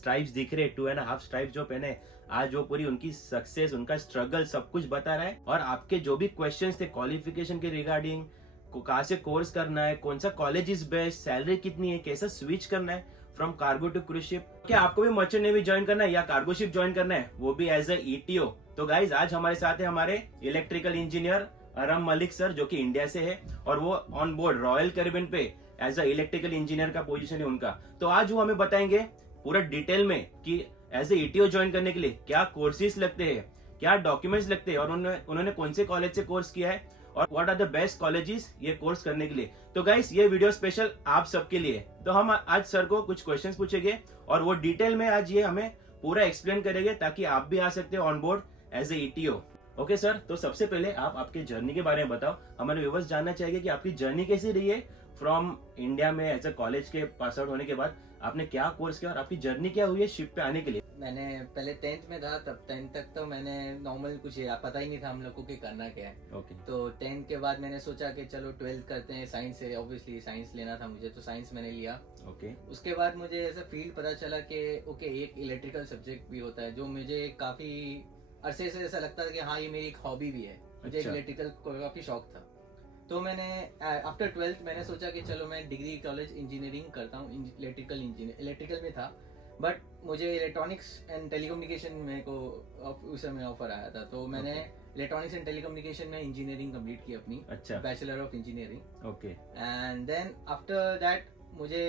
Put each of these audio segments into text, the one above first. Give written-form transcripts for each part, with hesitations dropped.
Stripes दिख रहे, 2.5 stripes जो पहने, आज वो पूरी उनकी सक्सेस, उनका स्ट्रगल सब कुछ बता रहा है। और आपके जो भी क्वेश्चंस थे क्वालिफिकेशन के रिगार्डिंग, कहाँ से कोर्स करना है, कौन सा कॉलेज इज बेस्ट, सैलरी कितनी है, कैसा स्विच करना है from cargo to cruise ship, क्या आपको भी मर्चेंट नेवी ज्वाइन करना है या कार्गो शिप ज्वाइन करना है, वो भी एज ए ईटीओ। तो गाइज आज हमारे साथ है हमारे इलेक्ट्रिकल इंजीनियर अरम मलिक सर, जो कि इंडिया से है और वो ऑन बोर्ड रॉयल कैरिबियन पे एज अ इलेक्ट्रिकल इंजीनियर का पोजीशन है उनका। तो आज वो हमें बताएंगे पूरा डिटेल में कि एज ए ईटीओ ज्वाइन करने के लिए क्या कोर्सेज लगते हैं, क्या डॉक्यूमेंट्स लगते हैं और उन्होंने कौन से कॉलेज से कोर्स किया है और what are the best colleges ये कोर्स करने के लिए। तो गाइस ये वीडियो स्पेशल आप सबके लिए। तो हम आज सर को कुछ क्वेश्चंस पूछेंगे और वो डिटेल में आज ये हमें पूरा एक्सप्लेन करेंगे ताकि आप भी आ सकते हो on board as a ETO. Okay sir, तो सबसे पहले आप आपके जर्नी के बारे में बताओ। हमारे व्यूअर्स जानना चाहिए कि आपकी जर्नी कैसी रही है फ्रॉम इंडिया में एज ए कॉलेज के पास आउट होने के बाद आपने क्या कोर्स किया और आपकी जर्नी क्या हुई है शिप पे आने के लिए। मैंने पहले 10th में था, तब 10th तक तो मैंने नॉर्मल कुछ पता ही नहीं था हम लोग को कि करना क्या है। ओके। तो 10th के बाद मैंने सोचा कि चलो 12th करते हैं, साइंस से, ऑब्वियसली साइंस लेना था मुझे, तो साइंस मैंने लिया। ओके। उसके बाद मुझे ऐसा फील्ड पता चला कि ओके एक इलेक्ट्रिकल सब्जेक्ट भी होता है, जो मुझे काफी अरसे से ऐसा लगता था कि हाँ ये मेरी एक हॉबी भी है, मुझे अच्छा। इलेक्ट्रिकल को काफी शौक था। तो मैंने आफ्टर 12th मैंने सोचा कि चलो मैं डिग्री कॉलेज इंजीनियरिंग करता हूँ, इलेक्ट्रिकल इंजीनियर, इलेक्ट्रिकल में था बट मुझे इलेक्ट्रॉनिक्स एंड टेलीकम्युनिकेशन मेरे को उस समय ऑफर आया था, तो मैंने इलेक्ट्रॉनिक्स एंड टेलीकम्युनिकेशन में इंजीनियरिंग कंप्लीट की अपनी। अच्छा। Bachelor of engineering. Okay. And then after that मुझे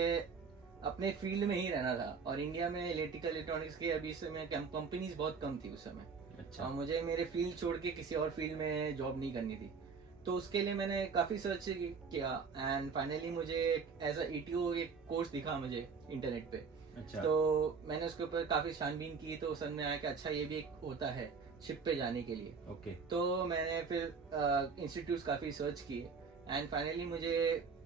अपने फील्ड में ही रहना था और इंडिया में इलेक्ट्रिकल इलेक्ट्रॉनिक्स के अभी समय कंपनीज बहुत कम थी उस समय। अच्छा। और मुझे मेरे फील्ड छोड़ के किसी और फील्ड में जॉब नहीं करनी थी, तो उसके लिए मैंने काफ़ी सर्च किया एंड फाइनली मुझे एज अ ईटीओ एक कोर्स दिखा मुझे इंटरनेट पे। अच्छा। तो मैंने उसके ऊपर काफ़ी छानबीन की, तो समझ में आया कि अच्छा ये भी एक होता है शिप पे जाने के लिए। ओके। तो मैंने फिर इंस्टीट्यूट्स काफ़ी सर्च किए एंड फाइनली मुझे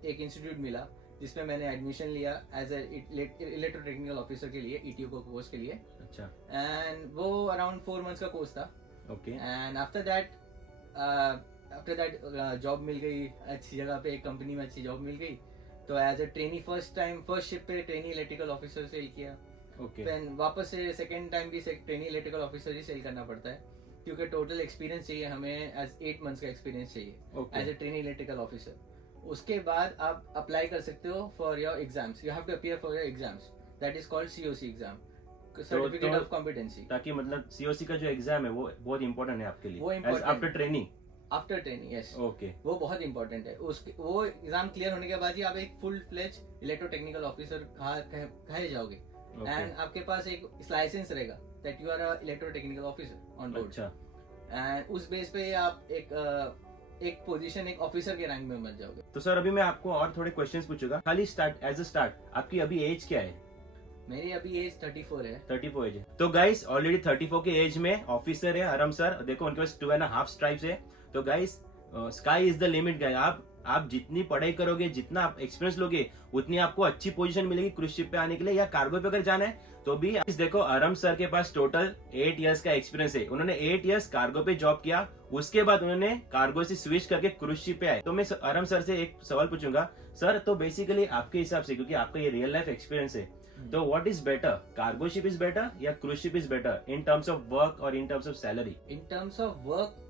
एक इंस्टीट्यूट मिला जिसमें मैंने एडमिशन लिया as a electro technical officer के लिए, ईटीओ को कोर्स के लिए। अच्छा। एंड वो अराउंड 4 मंथ्स का कोर्स था। Okay. And after that job मिल गई अच्छी जगह पे, एक कंपनी में अच्छी जॉब मिल गई। तो as a trainee first ship पे ट्रेनी इलेक्ट्रिकल ऑफिसर सेल किया। ओके। फिर वापस से सेकंड टाइम भी ट्रेनी इलेक्ट्रिकल ऑफिसर ही सेल करना पड़ता है क्योंकि टोटल एक्सपीरियंस चाहिए हमें, एज 8 मंथ्स का एक्सपीरियंस चाहिए as a trainee electrical officer. उसके बाद आप अप्लाई कर सकते हो for your exams, you have to appear for your exams, that is called COC exam, certificate of competency. ताकि मतलब सीओसी का जो एग्जाम है वो बहुत इंपॉर्टेंट है आपके लिए, वो important after training. After training, yes. Okay. वो बहुत इंपॉर्टेंट है। वो एग्जाम क्लियर होने के बाद ही आप एक full fledge electro technical officer कहे जाओगे एंड आपके पास एक लाइसेंस रहेगा that you are a electro technical officer on board. अच्छा। एंड उस बेस पे आप एक पोजीशन, एक ऑफिसर के रैंक में बन जाओगे। तो सर अभी मैं आपको और थोड़े क्वेश्चंस पूछूंगा, खाली स्टार्ट एज अ स्टार्ट आपकी अभी एज क्या है। मेरी अभी एज 34 है। 34 एज है। तो गाइस ऑलरेडी 34 के एज में ऑफिसर है अरम सर, देखो उनके पास 2.5 स्ट्राइप्स है। तो guys sky is the limit guys, आप जितनी पढ़ाई करोगे, जितना आप एक्सपीरियंस लोगे, उतनी आपको अच्छी पोजीशन मिलेगी क्रूज शिप पे आने के लिए या कार्गो पे अगर जाना है तो भी। देखो अरम सर के पास टोटल 8 इयर्स का एक्सपीरियंस है, उन्होंने 8 इयर्स कार्गो पे जॉब किया, उसके बाद उन्होंने कार्गो से स्विच करके क्रूज शिप पे आए। तो मैं अरम सर से एक सवाल पूछूंगा सर, तो बेसिकली आपके हिसाब से, क्योंकि आपका ये रियल लाइफ एक्सपीरियंस है, तो what is better, cargo ship is better या cruise ship is better in terms of work और in terms of salary. In terms of work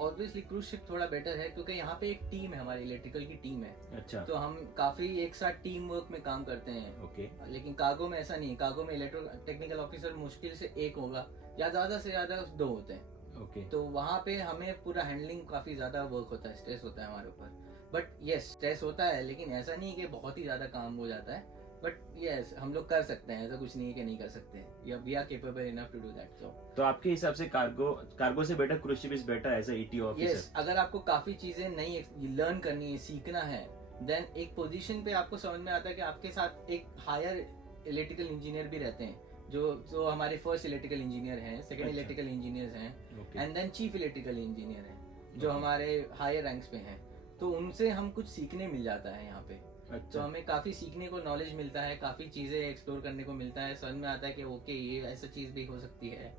obviously cruise ship थोड़ा बेटर है क्योंकि यहाँ पे एक टीम है, हमारी इलेक्ट्रिकल की टीम है। अच्छा। तो हम काफी एक साथ टीम वर्क में काम करते हैं। ओके। लेकिन कार्गो में ऐसा नहीं है, कार्गो में इलेक्ट्रो टेक्निकल ऑफिसर मुश्किल से एक होगा या ज्यादा से ज्यादा 2 होते हैं। ओके। तो वहाँ पे हमें पूरा हैंडलिंग काफी ज्यादा वर्क होता है, स्ट्रेस होता है हमारे ऊपर। बट यस स्ट्रेस होता है, लेकिन ऐसा नहीं कि बहुत ही ज्यादा काम हो जाता है। बट यस हम लोग कर सकते हैं, ऐसा कुछ नहीं है कि नहीं कर सकते हैं, या we are capable enough to do that job. तो आपके हिसाब से कार्गो से better cruise ship is better as a ETO officer. Yes, अगर आपको काफी चीजें नई लर्न करनी है, सीखना है, देन एक पोजीशन पे आपको समझ में आता है कि आपके साथ एक हायर इलेक्ट्रिकल इंजीनियर भी रहते हैं, जो हमारे फर्स्ट इलेक्ट्रिकल इंजीनियर हैं, सेकंड इलेक्ट्रिकल इंजीनियर्स हैं and then chief electrical engineer हैं जो हमारे हायर रैंक्स पे हैं। तो उनसे हम कुछ सीखने मिल जाता है यहाँ पे। अच्छा। तो हमें काफी सीखने को, नॉलेज मिलता है, काफी चीजें एक्सप्लोर करने को मिलता है, समझ में आता है कि ओके ये ऐसा चीज भी हो सकती है,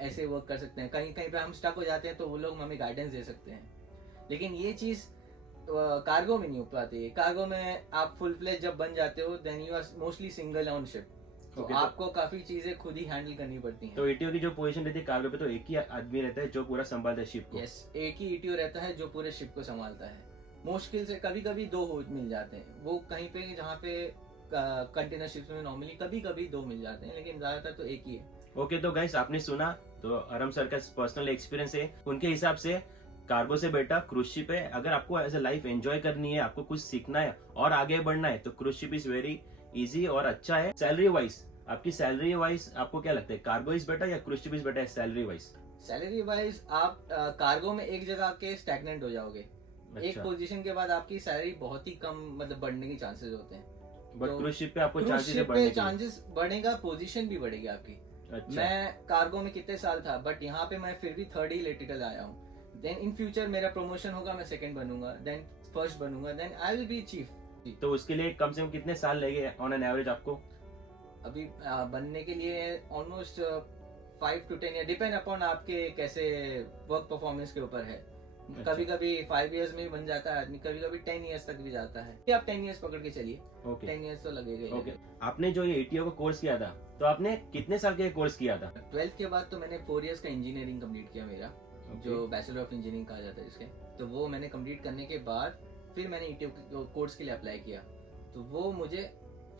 ऐसे वर्क कर सकते हैं। कहीं कहीं पे हम स्टक हो जाते हैं तो वो लोग हमें गाइडेंस दे सकते हैं। लेकिन ये चीज कार्गो में नहीं हो पाती है। कार्गो में आप फुल फ्लेज जब बन जाते हो then you are mostly single on ship. तो Okay, आपको काफी चीजें खुद ही हैंडल करनी पड़ती हैं। तो ईटीओ की जो पोजीशन रहती है कार्गो पे, तो एक ही आदमी रहता है जो पूरा संभालता है शिप को। यस, एक ही ईटीओ रहता है जो पूरे शिप को संभालता है। मुश्किल से कभी कभी दो हो मिल जाते हैं, वो कहीं पे जहाँ पे कंटेनर शिप्स में नॉर्मली कभी कभी दो मिल जाते हैं, लेकिन ज्यादातर तो एक ही है। ओके, तो गाइस आपने सुना, तो अरम सर का पर्सनल एक्सपीरियंस है, उनके हिसाब से कार्गो से बेटा क्रूज शिप है। अगर आपको एज ए लाइफ एंजॉय करनी है, आपको कुछ सीखना है और आगे बढ़ना है, तो cruise ship is very easy और अच्छा है। सैलरी वाइज, आपकी सैलरी वाइज आपको क्या लगता है, कार्गो इज बेटर या क्रूज शिप इज बेटर है सैलरी वाइज? सैलरी वाइज आप कार्गो में एक जगह के स्टैग्नेंट हो जाओगे। एक अच्छा, पोजीशन के बाद आपकी सैलरी बहुत ही कम मतलब बढ़ने के चांसेस होते हैं। बट तो क्रूज शिप पे आपको क्रूज चांसेस है शिप बढ़ने पे के। चांसेस बढ़ेगा, पोजीशन भी बढ़ेगी आपकी। अच्छा, मैं कार्गो में कितने साल था, बट यहाँ पे मैं फिर भी थर्ड ही इलेक्ट्रिकल आया हूँ। देन इन फ्यूचर मेरा प्रमोशन होगा, मैं सेकंड बनूंगा, देन फर्स्ट बनूंगा, then I will be chief. तो उसके लिए कम से कम कितने साल लगे ऑन एन एवरेज आपको? अभी बनने के लिए almost 5 to 10 year, depend upon आपके कैसे वर्क परफॉर्मेंस के ऊपर है। अच्छा। कभी कभी 5 इयर्स में भी बन जाता है आदमी, कभी कभी 10 इयर्स तक भी जाता है। ये आप 10 इयर्स पकड़ के चलिए, ओके 10 इयर्स तो लगेगा ही ओके। लगेगा। आपने जो ये एटीओ का कोर्स किया था, तो आपने कितने साल का कोर्स किया था? 12th के बाद तो मैंने 4 इयर्स का इंजीनियरिंग कंप्लीट किया मेरा, जो बैचलर ऑफ इंजीनियरिंग कहा जाता है जिसके, तो वो मैंने कंप्लीट करने के बाद फिर मैंने ईटीओ कोर्स के लिए अप्लाई किया। तो वो मुझे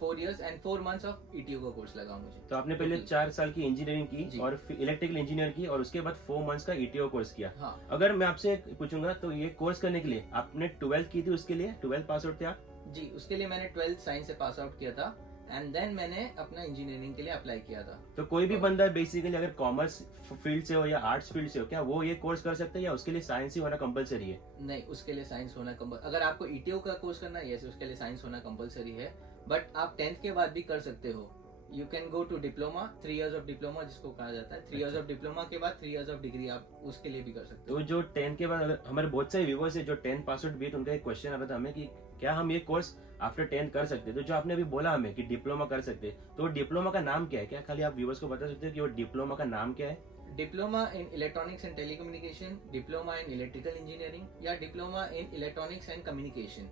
4 years and 4 months of ETO का कोर्स लगा मुझे। तो आपने पहले 4 साल की इंजीनियरिंग की जी। और फिर इलेक्ट्रिकल इंजीनियर की, और उसके बाद 4 मंथ्स का ईटीओ कोर्स किया। हाँ अगर मैं आपसे पूछूंगा, तो ये कोर्स करने के लिए आपने 12th की थी, उसके लिए 12th पास आउट थे आप? जी, उसके लिए मैंने 12th साइंस से पास आउट किया था एंड देन मैंने अपना इंजीनियरिंग के लिए अप्लाई किया था। तो कोई भी बंदा बेसिकली अगर कॉमर्स फील्ड से हो या आर्ट्स फील्ड से हो, क्या वो ये कोर्स कर सकते हैं या उसके लिए साइंस ही होना कंपलसरी है? नहीं, उसके लिए साइंस होना अगर आपको ईटीओ का कोर्स करना है, उसके लिए साइंस होना कंपलसरी है। बट आप 10th के बाद भी कर सकते हो। You can go to diploma, 3 years of diploma जिसको कहा जाता है। 3 इयर्स ऑफ डिप्लोमा के बाद 3 इयर्स ऑफ डिग्री आप उसके लिए भी कर सकते हो। तो जो 10th के बाद, अगर हमारे बहुत सारे व्यूवर्स है जो 10th पास आउट भी है, तो उनका एक क्वेश्चन आ रहा था हमें कि क्या हम ये कोर्स आफ्टर 10th कर सकते हैं? तो जो आपने अभी बोला हमें कि डिप्लोमा कर सकते हैं, तो वो डिप्लोमा का नाम क्या है? क्या खाली आप व्यूवर्स को बता सकते हो कि वो डिप्लोमा का नाम क्या है? Diploma in electronics and telecommunication, diploma in electrical engineering या diploma in electronics and communication,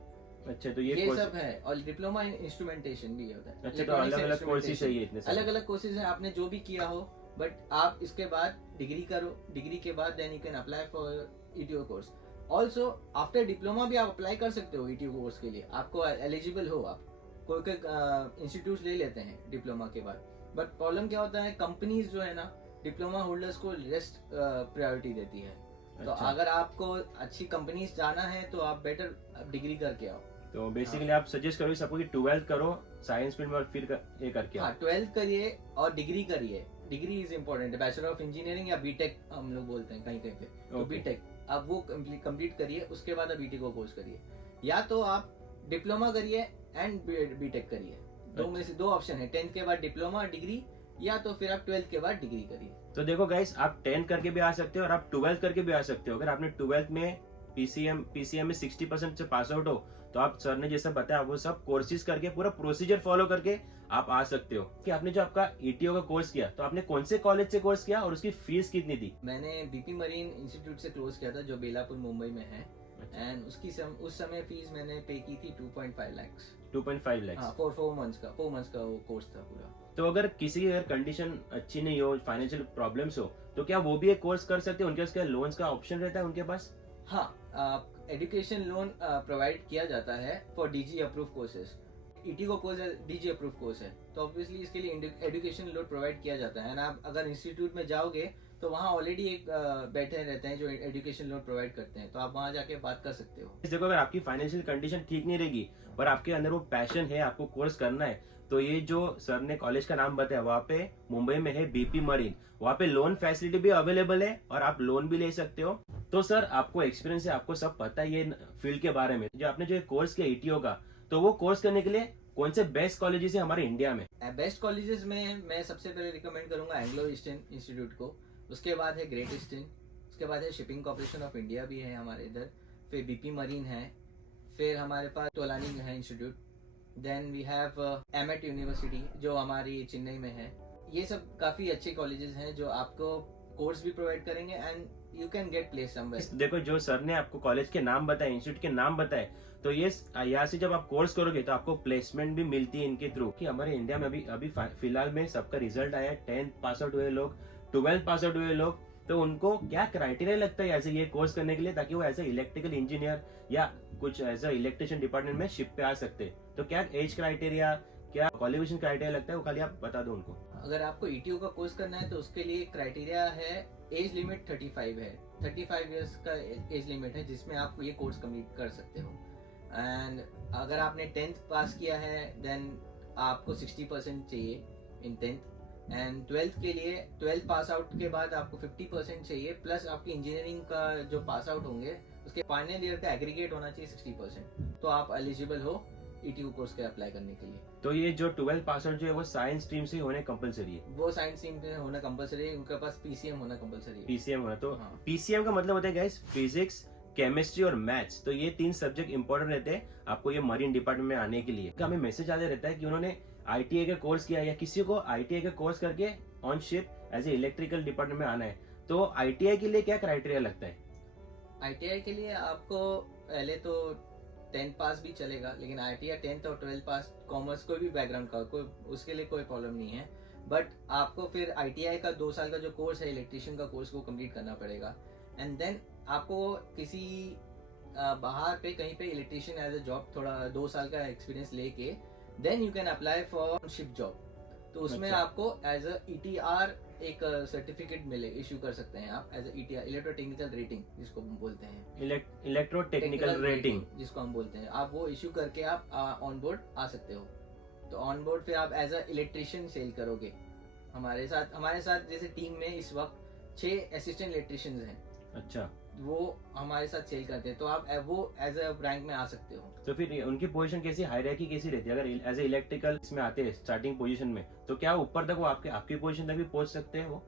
अच्छा, तो ये कोर्स, सब है। और डिप्लोमा इन इंस्ट्रूमेंटेशन भी होता है। अच्छा, तो अलग अलग कोर्सेज है ये इतने सारे? अलग अलग कोर्सेज हैं, आपने जो भी किया हो, बट आप इसके बाद डिग्री करो। डिग्री के बाद then you can apply for ETO course. Also after diploma भी आप अप्लाई कर सकते हो ईटीओ कोर्स के लिए, आपको एलिजिबल हो आप। कोई कोई इंस्टीट्यूट ले लेते हैं डिप्लोमा के बाद, बट प्रॉब्लम क्या होता है, कंपनीज जो है ना डिप्लोमा होल्डर्स को लेस्ट प्रायोरिटी देती है। तो अच्छा। अगर आपको अच्छी कंपनीज जाना है तो आप बेटर डिग्री करके आओ। तो बेसिकली आप सजेस्ट करोगे सबको कि 12th करो साइंस फील्ड में और फिर ये करके आओ। हाँ, 12th करिए और डिग्री करिए। डिग्री इज इम्पोर्टेंट है, बैचलर ऑफ इंजीनियरिंग या बीटेक हम लोग बोलते हैं कहीं कहीं पे, तो Okay. बीटेक आप वो कंप्लीट करिए, उसके बाद आप बीटेक को कोर्स करिए, या तो आप डिप्लोमा करिए एंड बीटेक करिए। दो में से दो ऑप्शन है, 10th के बाद डिप्लोमा डिग्री, या तो फिर आप 12th के बाद डिग्री करिए। तो देखो गाइस, आप 10th करके भी आ सकते हो और आप 12th करके भी आ सकते हो। अगर आपने 12th में पीसीएम में 60% से पास आउट हो, तो आप सर ने जैसा बताया वो सब कोर्सेज करके पूरा प्रोसीजर फॉलो करके आप आ सकते हो। कि आपने जो आपका ईटीओ का कोर्स किया, तो आपने कौन से कॉलेज से कोर्स किया और उसकी फीस कितनी थी? मैंने बीपी मरीन इंस्टीट्यूट से क्लोज किया था, जो बेलापुर मुंबई में है, एंड उसकी उस समय फीस मैंने पे की थी 2.5 लाख। 2.5 लाख? हाँ, 4 मंथ्स का वो कोर्स था पूरा। तो अगर किसी की अगर कंडीशन अच्छी नहीं हो, फाइनेंशियल प्रॉब्लम्स हो, तो क्या वो भी एक कोर्स कर सकते हैं? उनके पास क्या लोन्स का ऑप्शन रहता है उनके पास? हाँ, एजुकेशन लोन प्रोवाइड किया जाता है for DG approve courses. ET को कोर्स डीजी अप्रूव कोर्स है, तो ऑब्वियसली इसके लिए एजुकेशन लोन प्रोवाइड किया जाता है। एंड आप अगर इंस्टीट्यूट में जाओगे तो वहाँ ऑलरेडी एक बैठे रहते हैं जो एजुकेशन लोन प्रोवाइड करते हैं, तो आप वहाँ जाके बात कर सकते हो। देखो, अगर आपकी फाइनेंशियल कंडीशन ठीक नहीं रहेगी पर आपके अंदर वो पैशन है, आपको कोर्स करना है, तो ये जो सर ने कॉलेज का नाम बताया, वहाँ पे मुंबई में है बीपी मरीन, वहाँ पे लोन फैसिलिटी भी अवेलेबल है और आप लोन भी ले सकते हो। तो सर, आपको एक्सपीरियंस है, आपको सब पता है ये फील्ड के बारे में। जो आपने जो कोर्स किया ईटीओ का, तो वो कोर्स करने के लिए कौन से बेस्ट कॉलेजेस है हमारे इंडिया में? बेस्ट कॉलेजेस में मैं सबसे पहले रिकमेंड करूंगा एंग्लो ईस्टर्न इंस्टीट्यूट को, उसके बाद है ग्रेट ईस्टर्न, उसके बाद है शिपिंग कॉर्पोरेशन ऑफ इंडिया भी है हमारे इधर, फिर बीपी मरीन है, फिर हमारे पास तोलानी है institute, then we have AMET university जो हमारी चेन्नई में है। ये सब काफ़ी अच्छे कॉलेजेस हैं जो आपको कोर्स भी प्रोवाइड करेंगे and you can get placed somewhere. देखो जो सर ने आपको कॉलेज के नाम बताए, इंस्टीट्यूट के नाम बताए, तो ये यहाँ से जब आप कोर्स करोगे तो आपको प्लेसमेंट भी मिलती है इनके थ्रू। कि हमारे इंडिया में अभी फिलहाल में सबका रिजल्ट आया है, 10th पास आउट हुए लोग, 12th पास आउट हुए लोग, तो उनको क्या क्राइटेरिया लगता है ऐसे ये कोर्स करने के लिए, ताकि वो एज ए इलेक्ट्रिकल इंजीनियर या कुछ एज ए इलेक्ट्रिशियन डिपार्टमेंट में शिप पे आ सकते। तो क्या एज क्राइटेरिया, क्या क्वालिफिकेशन क्राइटेरिया लगता है, वो खाली आप बता दो उनको। अगर आपको ईटीओ का कोर्स करना है तो उसके लिए क्राइटेरिया है, एज लिमिट 35 है, 35 इयर्स का एज लिमिट है जिसमें आप ये कोर्स कंप्लीट कर सकते हो। एंड अगर आपने 10th पास किया है देन आपको 60% चाहिए इन 10th। एंड 12th के लिए 12th पास आउट के बाद आपको 50% चाहिए, प्लस आपकी इंजीनियरिंग का जो पास आउट होंगे उसके फाइनल ईयर का एग्रीगेट होना चाहिए 60%, तो आप एलिजिबल हो ईटीयू कोर्स के अप्लाई करने के लिए। तो ये जो 12th पास आउट जो है वो साइंस स्ट्रीम से होने कंपलसरी है? वो साइंस स्ट्रीम में होना कंपलसरी है, उनके पास पीसीएम होना कंपलसरी है। पीसीएम होना, तो हाँ। पीसीएम का मतलब होता है गाइस फिजिक्स, केमिस्ट्री और मैथ्स। तो ये 3 सब्जेक्ट इंपॉर्टेंट रहते हैं आपको ये मरीन डिपार्टमेंट में आने के लिए। हमें मैसेज आते रहता है कि उन्होंने आईटीआई का कोर्स किया या किसी को आईटीआई का कोर्स करके on ship as a electrical department में आना है, तो आईटीआई के लिए क्या क्राइटेरिया लगता है? आईटीआई के लिए आपको पहले तो 10th पास भी चलेगा, लेकिन आईटीआई 10th और 12th पास कॉमर्स कोई भी बैकग्राउंड का कोई उसके लिए कोई प्रॉब्लम नहीं है। बट आपको फिर आईटीआई का 2 साल का जो कोर्स है इलेक्ट्रिशियन का कोर्स, वो कंप्लीट करना पड़ेगा। एंड देन आपको किसी बाहर पे कहीं पे इलेक्ट्रिशियन एज अ जॉब थोड़ा 2 साल का एक्सपीरियंस लेके then you can apply for ship job. तो उसमें अच्छा। आपको एज अ ईटीआर एक सर्टिफिकेट मिले, इश्यू कर सकते हैं आप as a ETR, electrotechnical rating जिसको हम बोलते हैं, इलेक्ट्रो टेक्निकल रेटिंग जिसको हम बोलते हैं, आप वो इश्यू करके आप ऑन बोर्ड आ सकते हो। तो ऑन बोर्ड फिर आप एज अ इलेक्ट्रिशियन सेल करोगे हमारे साथ जैसे टीम में इस वक्त 6 असिस्टेंट इलेक्ट्रिशियंस हैं। अच्छा, वो हमारे साथ सेल करते हैं, तो आप वो एज अ रैंक में आ सकते हो। तो फिर उनकी पोजीशन कैसी, हायरार्की कैसी रहती है? अगर एज ए इलेक्ट्रिकल इसमें आते हैं स्टार्टिंग पोजीशन में, तो क्या ऊपर तक वो आपकी पोजीशन तक भी पहुंच सकते हैं वो?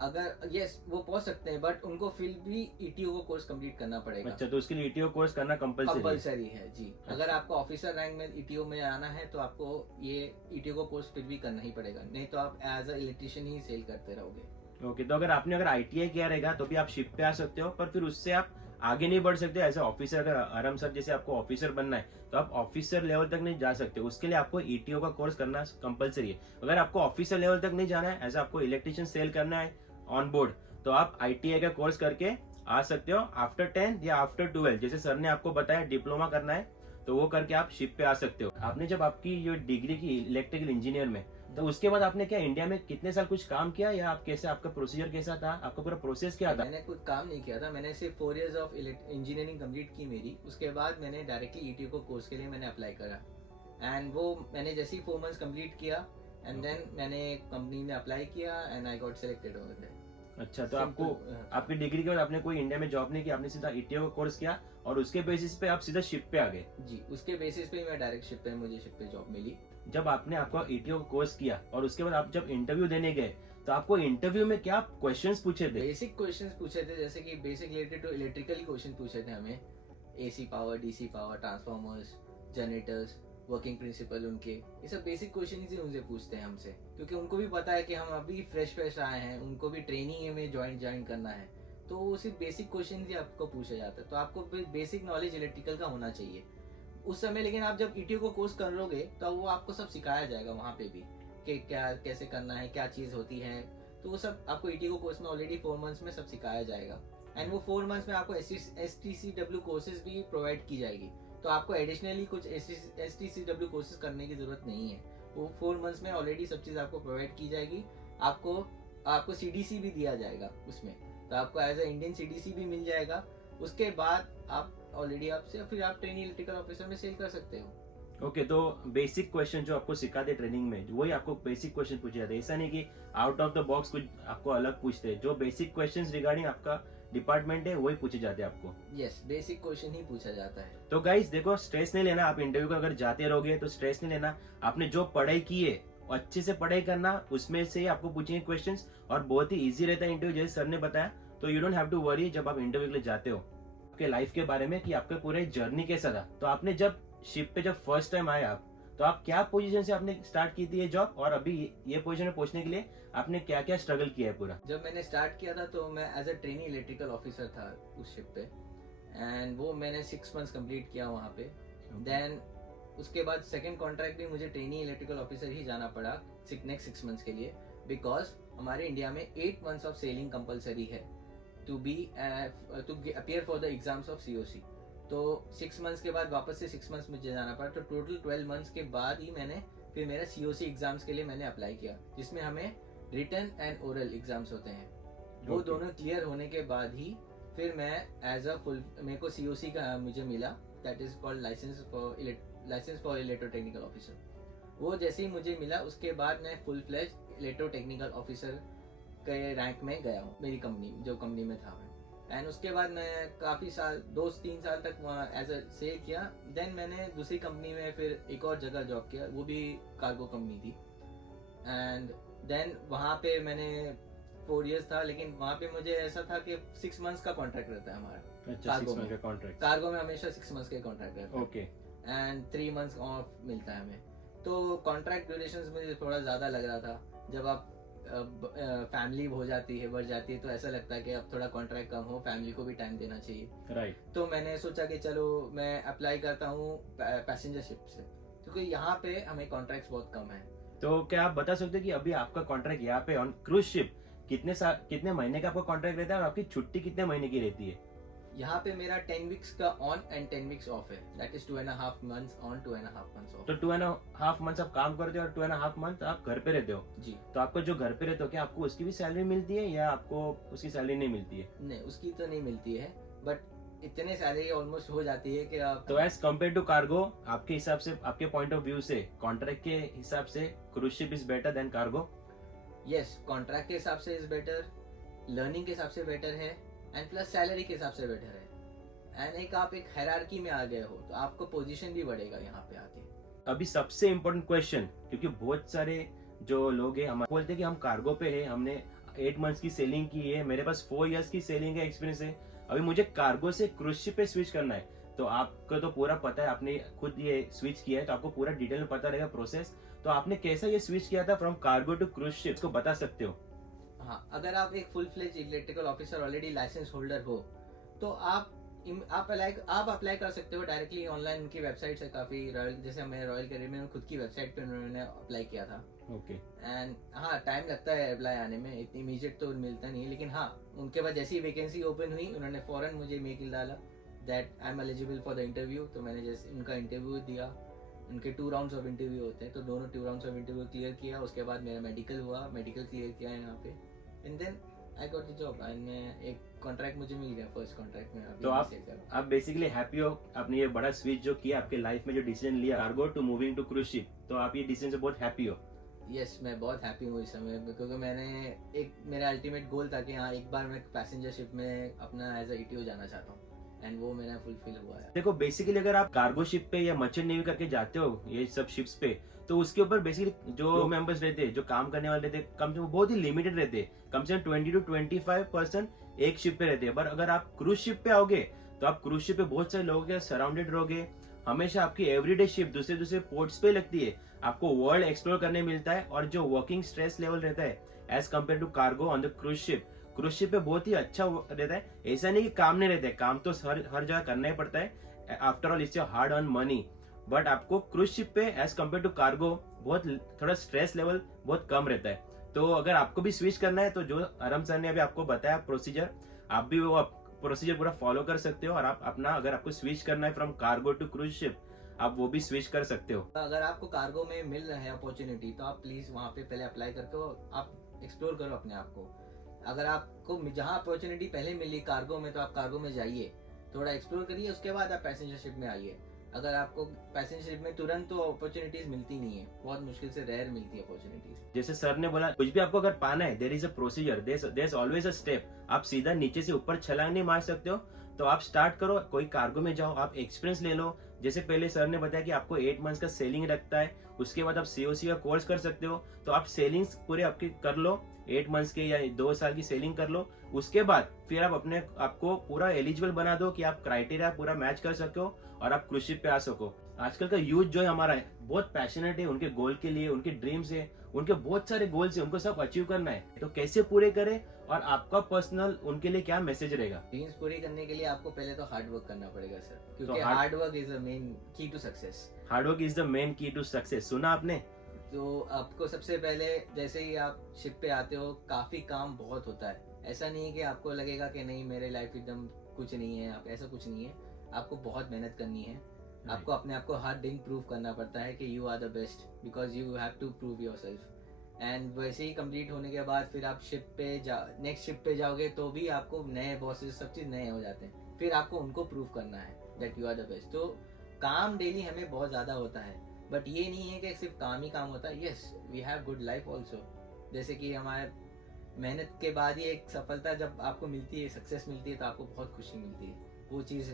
अगर यस वो पहुंच सकते हैं, बट उनको फिर भी ईटीओ को कोर्स कंप्लीट करना पड़ेगा। अच्छा, तो उसके लिए ईटीओ कोर्स करना कंपलसरी है जी। अगर आपको ऑफिसर रैंक में ईटीओ में आना है तो आपको ये ईटीओ को कोर्स फिर भी करना ही पड़ेगा, नहीं तो आप एज अ इलेक्ट्रिशियन ही सेल करते रहोगे। ओके, तो अगर आईटीआई किया रहेगा तो भी आप शिप पे आ सकते हो, पर फिर उससे आप आगे नहीं बढ़ सकते एज ए ऑफिसर। अगर आराम सर जैसे आपको ऑफिसर बनना है तो आप ऑफिसर लेवल तक नहीं जा सकते, उसके लिए आपको ईटीओ का कोर्स करना कंपलसरी है। अगर आपको ऑफिसर लेवल तक नहीं जाना है, एज आपको इलेक्ट्रिशियन सेल करना है ऑन बोर्ड, तो आप आईटीआई का कोर्स करके आ सकते हो आफ्टर 10th या आफ्टर 12th। जैसे सर ने आपको बताया डिप्लोमा करना है तो वो करके आप शिप पे आ सकते हो। आपने जब आपकी ये डिग्री की इलेक्ट्रिकल इंजीनियर में, तो उसके बाद आपने क्या इंडिया में कितने साल कुछ काम किया, या आप कैसे, आपका प्रोसीजर कैसा था, आपका पूरा प्रोसेस क्या था? मैंने कुछ काम नहीं किया था, मैंने सिर्फ 4 इयर्स ऑफ इंजीनियरिंग कंप्लीट की मेरी। उसके बाद मैंने डायरेक्टली ईटीओ को कोर्स के लिए मैंने अप्लाई करा, एंड वो मैंने जैसे ही 4 मंथ्स कंप्लीट किया एंड देन मैंने कंपनी में अप्लाई किया and I got selected over there. अच्छा, तो आपको आपकी डिग्री के बाद आपने कोई इंडिया में जॉब नहीं किया, आपने सीधा ईटीओ का कोर्स किया और उसके बेसिस पे आप सीधा शिप पे आ गए? जी, उसके बेसिस पे मैं डायरेक्ट शिप पे, मुझे शिप पे जॉब मिली। जब आपने आपका ईटीओ का कोर्स किया और उसके बाद आप जब इंटरव्यू देने गए, तो आपको इंटरव्यू में क्या क्वेश्चंस पूछे थे? बेसिक क्वेश्चंस पूछे थे, जैसे कि basic related to electrical question पूछे थे हमें, AC power, DC power, transformers, generators, working principle उनके, ये सब बेसिक क्वेश्चन ही उनसे पूछते हैं हमसे, क्योंकि उनको भी पता है कि हम अभी फ्रेश आए हैं, उनको भी ट्रेनिंग में ज्वाइन करना है, तो सिर्फ बेसिक क्वेश्चन ही आपको पूछा जाता है। तो आपको बेसिक नॉलेज इलेक्ट्रिकल का होना चाहिए उस समय। लेकिन आप जब ईटीओ को कोर्स कर लोगे तो वो आपको सब सिखाया जाएगा वहाँ पे भी, कि क्या कैसे करना है, क्या चीज़ होती है, तो वो सब आपको ईटीओ कोर्स में ऑलरेडी 4 मंथ्स में सब सिखाया जाएगा। एंड वो 4 मंथ्स में आपको STCW कोर्सेज भी प्रोवाइड की जाएगी, तो आपको एडिशनली कुछ STCW कोर्सेज करने की जरूरत नहीं है। वो 4 मंथ्स में ऑलरेडी सब चीज़ आपको प्रोवाइड की जाएगी। आपको CDC भी दिया जाएगा उसमें, तो आपको एज ए इंडियन CDC भी मिल जाएगा। उसके बाद आप ऑलरेडी फिर आप ट्रेनिंग इलेक्ट्रिकल ऑफिसर में सेल कर सकते हो। ओके, तो बेसिक क्वेश्चन जो आपको सिखाते ट्रेनिंग में, वही आपको बेसिक क्वेश्चन पूछे जाते हैं, ऐसा नहीं कि आउट ऑफ द बॉक्स कुछ आपको अलग पूछते हैं। जो बेसिक क्वेश्चंस रिगार्डिंग आपका डिपार्टमेंट है वही पूछे जाते हैं आपको। यस, बेसिक क्वेश्चन ही पूछा जाता है। तो गाइस देखो, स्ट्रेस नहीं लेना। आप इंटरव्यू को अगर जाते रहोगे तो स्ट्रेस नहीं लेना। आपने जो पढ़ाई की है अच्छे से पढ़ाई करना, उसमें से ही आपको पूछेंगे क्वेश्चंस, और बहुत ही इजी रहता है इंटरव्यू, जैसे सर ने बताया। तो you don't have to worry जब आप इंटरव्यू के लिए जाते हो आपके लाइफ के बारे में कि आपका पूरा जर्नी कैसा था। तो आपने जब शिप पे जब फर्स्ट टाइम आए आप, तो आप क्या पोजीशन से आपने स्टार्ट की थी ये जॉब, और अभी ये पोजीशन में पहुंचने के लिए आपने क्या क्या स्ट्रगल किया है पूरा? जब मैंने स्टार्ट किया था तो मैं as a trainee electrical officer था उस शिप पे, एंड वो मैंने 6 मंथ्स कंप्लीट किया वहाँ पे। देन उसके बाद सेकंड कॉन्ट्रैक्ट भी मुझे ट्रेनी इलेक्ट्रिकल ऑफिसर ही जाना पड़ा नेक्स्ट 6 मंथ्स के लिए, बिकॉज हमारे इंडिया में 8 मंथ्स ऑफ सेलिंग कंपलसरी है to appear for the exams of COC। तो 6 मंथ्स के बाद वापस से 6 मंथ्स मुझे जाना पड़ा, तो टोटल 12 मंथ्स के बाद ही मैंने फिर मेरा COC एग्जाम्स के लिए मैंने अप्लाई किया, जिसमें हमें रिटन एंड ओरल एग्जाम्स होते हैं। वो Okay. दोनों क्लियर होने के बाद ही फिर मैं एज अ फुल मेरे को COC का मुझे मिला, that is called licence for electrotechnical officer. वो जैसे ही मुझे मिला उसके बाद मैं फुल फ्लेज इलेक्ट्रोटेक्निकल ऑफिसर के रैंक में गया हूँ मेरी कंपनी में था मैं। एंड उसके बाद मैं काफ़ी साल 2-3 साल तक वहाँ एज अ सेल किया। देन मैंने दूसरी कंपनी में फिर एक और जगह जॉब किया, वो भी कार्गो कंपनी थी। एंड देन वहाँ पे मैंने 4 इयर्स था, लेकिन वहाँ पे मुझे ऐसा था कि 6 मंथ्स का कॉन्ट्रैक्ट रहता है हमारा। अच्छा, 6 मंथ का कॉन्ट्रैक्ट। कार्गो में हमेशा 6 मंथ्स का कॉन्ट्रैक्ट रहता है। ओके। एंड 3 मंथ्स ऑफ मिलता है हमें। तो कॉन्ट्रैक्ट ड्यूरेशन मुझे थोड़ा ज़्यादा लग रहा था। जब आप फैमिली हो जाती है, बढ़ जाती है, तो ऐसा लगता है कि अब थोड़ा कॉन्ट्रैक्ट कम हो, फैमिली को भी टाइम देना चाहिए। राइट। तो मैंने सोचा कि चलो मैं अप्लाई करता हूँ पैसेंजर शिप से, क्योंकि यहाँ पे हमें कॉन्ट्रैक्ट्स बहुत कम है। तो क्या आप बता सकते हैं कि अभी आपका कॉन्ट्रैक्ट यहाँ पे ऑन क्रूज शिप कितने महीने का आपका कॉन्ट्रैक्ट रहता है, और आपकी छुट्टी कितने महीने की रहती है? यहाँ पे मेरा 10 वीक्स का ऑन एंड 10 वीक्स ऑफ है, that is 2.5 months on, 2.5 months of. तो 2.5 मंथ्स आप काम करते हो और 2.5 मंथ आप घर पे रहते हो। जी। तो आपको जो घर पे रहते हो, क्या आपको उसकी भी सैलरी मिलती है या आपको उसकी सैलरी नहीं मिलती है? नहीं, उसकी तो नहीं मिलती है, बट इतने सैलरी ऑलमोस्ट हो जाती है कि आप तो एज कम्पेयर टू कार्गो, आपके हिसाब से, आपके पॉइंट ऑफ व्यू से, कॉन्ट्रैक्ट के हिसाब से cruise ship is better than cargo? Yes, contract के हिसाब से इज बेटर, लर्निंग के हिसाब से बेटर है, एंड प्लस सैलरी के हिसाब से बेटर है। एंड एक आप एक हायरार्की में आ गए हो तो आपको पोजीशन भी बढ़ेगा यहाँ पे आके। अभी सबसे इम्पोर्टेंट क्वेश्चन, क्योंकि बहुत सारे जो लोग हैं हमारे बोलते हैं कि हम कार्गो पे हैं, हमने 8 मंथ्स की सेलिंग की है, मेरे पास 4 इयर्स की सेलिंग का एक्सपीरियंस है, अभी मुझे कार्गो से क्रूज शिप पे स्विच करना है। तो आपको तो पूरा पता है, आपने खुद ये स्विच किया है, तो आपको पूरा डिटेल में पता रहेगा प्रोसेस। तो आपने कैसा ये स्विच किया था from cargo to cruise ship, को बता सकते हो? हाँ, अगर आप एक full fledge electrical officer already licence holder हो तो आप अप्लाई कर सकते हो डायरेक्टली ऑनलाइन। उनकी वेबसाइट है काफ़ी, जैसे मैं रॉयल कैरियर में खुद की वेबसाइट पे उन्होंने अप्लाई किया था। ओके। एंड हाँ, टाइम लगता है अप्लाई आने में, इतनी इमीडिएट तो मिलता नहीं है, लेकिन हाँ, उनके बाद जैसी वैकेंसी ओपन हुई उन्होंने फौरन मुझे मेल डाला that I am eligible for the interview. तो मैंने जैसे उनका इंटरव्यू दिया, उनके 2 राउंड्स ऑफ इंटरव्यू होते हैं, तो दोनों 2 राउंड्स ऑफ इंटरव्यू क्लियर किया। उसके बाद मेरा मेडिकल हुआ, मेडिकल क्लियर किया यहाँ पे, and then I got the job. And मैं एक कॉन्ट्रैक्ट मुझे मिल गया, फर्स्ट कॉन्ट्रैक्ट में। तो आप बेसिकली हैप्पी हो, आपने ये बड़ा स्विच जो किया आपके लाइफ में, जो डिसीजन लिया cargo to moving to cruise ship, तो आप ये डिसीजन से बहुत हैप्पी हो? यस, मैं बहुत हैप्पी हूँ इस समय, क्योंकि मेरा अल्टीमेट गोल था कि हाँ, एक बार मैं पैसेंजर शिप में अपना एज अ ETO जाना चाहता हूँ, एंड वो मेरा फुलफिल हुआ है। देखो, बेसिकली अगर आप कार्गो शिप पे या मर्चेंट नेवी करके जाते हो ये सब शिप्स पे, तो उसके ऊपर बेसिकली जो मेंबर्स रहते हैं, जो काम करने वाले रहते हैं, कम से कम बहुत ही लिमिटेड रहते हैं, कम से कम 20 to 25% एक शिप पे रहते हैं। पर अगर आप क्रूज शिप पे आओगे तो आप क्रूज शिप पे बहुत सारे लोगों के सराउंडेड रहोगे, हमेशा आपकी एवरीडे शिप दूसरे दूसरे पोर्ट्स पे लगती है, आपको वर्ल्ड एक्सप्लोर करने मिलता है, और जो वर्किंग स्ट्रेस लेवल रहता है as compare to cargo on the cruise ship पे बहुत ही अच्छा रहता है। ऐसा नहीं कि काम नहीं रहता है, काम तो हर जगह करना ही पड़ता है, after all it's your hard earn money. But आपको क्रूज शिप पे एज कम्पेयर टू कार्गो बहुत थोड़ा स्ट्रेस लेवल बहुत कम रहता है। तो अगर आपको भी स्विच करना है तो जो अरम सर ने अभी आपको बताया प्रोसीजर, आप भी वो प्रोसीजर पूरा फॉलो कर सकते हो, और आप अपना, अगर आपको स्विच करना है from cargo to cruise ship, आप वो भी स्विच कर सकते हो। अगर आपको कार्गो में मिल रहा है अपॉर्चुनिटी तो आप प्लीज वहाँ पे पहले अप्लाई करके आप एक्सप्लोर करो अपने आप को। अगर आपको जहाँ अपॉर्चुनिटी पहले मिली कार्गो में, तो आप कार्गो में जाइए, थोड़ा एक्सप्लोर करिए, उसके बाद आप पैसेंजर शिप में आइए। अगर आपको पैसेंजर शिप में तुरंत तो अपॉर्चुनिटीज मिलती नहीं है, बहुत मुश्किल से रेयर मिलती है अपॉर्चुनिटीज। जैसे सर ने बोला, कुछ भी आपको अगर पाना है, there is a procedure, there is always a step. आप सीधा नीचे से ऊपर छलांग नहीं मार सकते हो, तो आप स्टार्ट करो, कोई कार्गो में जाओ, आप एक्सपीरियंस ले लो। जैसे पहले सर ने बताया कि आपको 8 मंथ्स का सेलिंग रखता है, उसके बाद आप COC का कोर्स कर सकते हो, तो आप सेलिंग्स पूरे आपके कर लो, 8 मंथ्स के या 2 साल की सेलिंग कर लो। उसके बाद फिर आप अपने आपको पूरा एलिजिबल बना दो कि आप क्राइटेरिया पूरा मैच कर सको और आप क्रूज शिप पे आ सको। आजकल का यूथ जो है हमारा बहुत पैशनेट है उनके गोल के लिए, उनके ड्रीम्स है, उनके बहुत सारे गोल्स है, उनको सब अचीव करना है, तो कैसे पूरे करें और आपका पर्सनल उनके लिए क्या मैसेज रहेगा? ड्रीम्स पूरी करने के लिए आपको पहले तो हार्ड वर्क करना पड़ेगा सर, क्योंकि तो hard work is the main key to success. Hard work is the main key to success, सुना आपने? तो आपको सबसे पहले जैसे ही आप शिप पे आते हो काफी काम बहुत होता है। ऐसा नहीं है कि आपको लगेगा कि नहीं मेरे लाइफ एकदम कुछ नहीं है, आप ऐसा कुछ नहीं है। आपको बहुत मेहनत करनी है, आपको अपने आप को हर दिन प्रूव करना पड़ता है कि you are the best, because you have to prove yourself. And वैसे ही कंप्लीट होने के बाद फिर आप नेक्स्ट शिप पे जाओगे तो भी आपको नए बॉसेस सब चीज़ नए हो जाते हैं, फिर आपको उनको प्रूव करना है that you are the best. तो काम डेली हमें बहुत ज़्यादा होता है, बट ये नहीं है कि सिर्फ काम ही काम होता है। Yes, we have good life also. जैसे कि हमारे मेहनत के बाद ही एक सफलता जब आपको मिलती है, सक्सेस मिलती है, तो आपको बहुत खुशी मिलती है। वो चीज़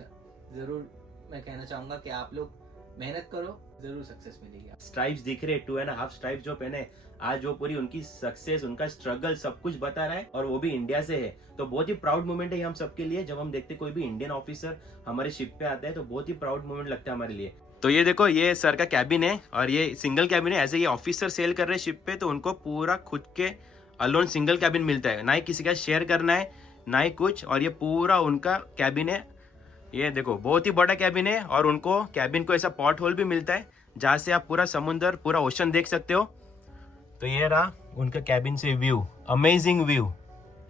ज़रूर मैं कहना चाहूँगा कि आप लोग मेहनत करो, ज़रूर सक्सेस मिलेगी। स्ट्राइप्स दिख रहे, 2.5 स्ट्राइप्स जो पहने, आज वो पूरी उनकी सक्सेस, उनका स्ट्रगल सब कुछ बता रहा है, और वो भी इंडिया से है। तो बहुत ही प्राउड मोमेंट है हम सबके लिए। जब हम देखते कोई भी इंडियन ऑफिसर हमारे शिप पे आता है तो बहुत ही प्राउड मोमेंट लगता है हमारे लिए। तो ये देखो, ये सर का कैबिन है और ये सिंगल कैबिन है। ऐसे ये ऑफिसर सेल कर रहे हैं शिप पे, तो उनको पूरा खुद के अलोन सिंगल कैबिन मिलता है, ना ही किसी का शेयर करना है ना ही कुछ। और ये पूरा उनका कैबिन है। ये देखो बहुत ही बड़ा कैबिन है, और उनको कैबिन को ऐसा पॉट होल भी मिलता है जहाँ से आप पूरा समुंदर, पूरा ओशन देख सकते हो। तो ये रहा उनका कैबिन से व्यू, अमेजिंग व्यू।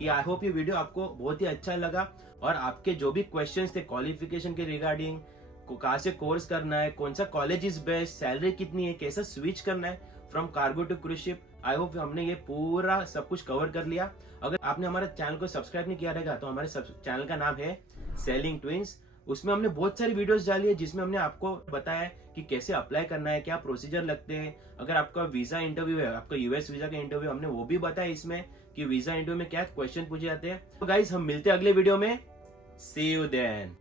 ये आई होप ये वीडियो आपको बहुत ही अच्छा लगा, और आपके जो भी क्वेश्चंस थे क्वालिफिकेशन के रिगार्डिंग, कहाँ से कोर्स करना है, कौन सा कॉलेज इज बेस्ट, सैलरी कितनी है, कैसा स्विच करना है from cargo to cruise ship, I hope हमने ये पूरा सब कुछ कवर कर लिया। अगर आपने हमारे चैनल को सब्सक्राइब नहीं किया रहेगा तो हमारे चैनल का नाम है सेलिंग ट्विंस। उसमें हमने बहुत सारी वीडियोस डाली है जिसमें हमने आपको बताया है कि कैसे अप्लाई करना है, क्या प्रोसीजर लगते हैं। अगर आपका वीजा इंटरव्यू है, आपका यूएस वीजा का इंटरव्यू, हमने वो भी बताया इसमें कि वीजा इंटरव्यू में क्या क्वेश्चन पूछे जाते हैं। तो गाइस हम मिलते हैं अगले वीडियो में, सी यू देन।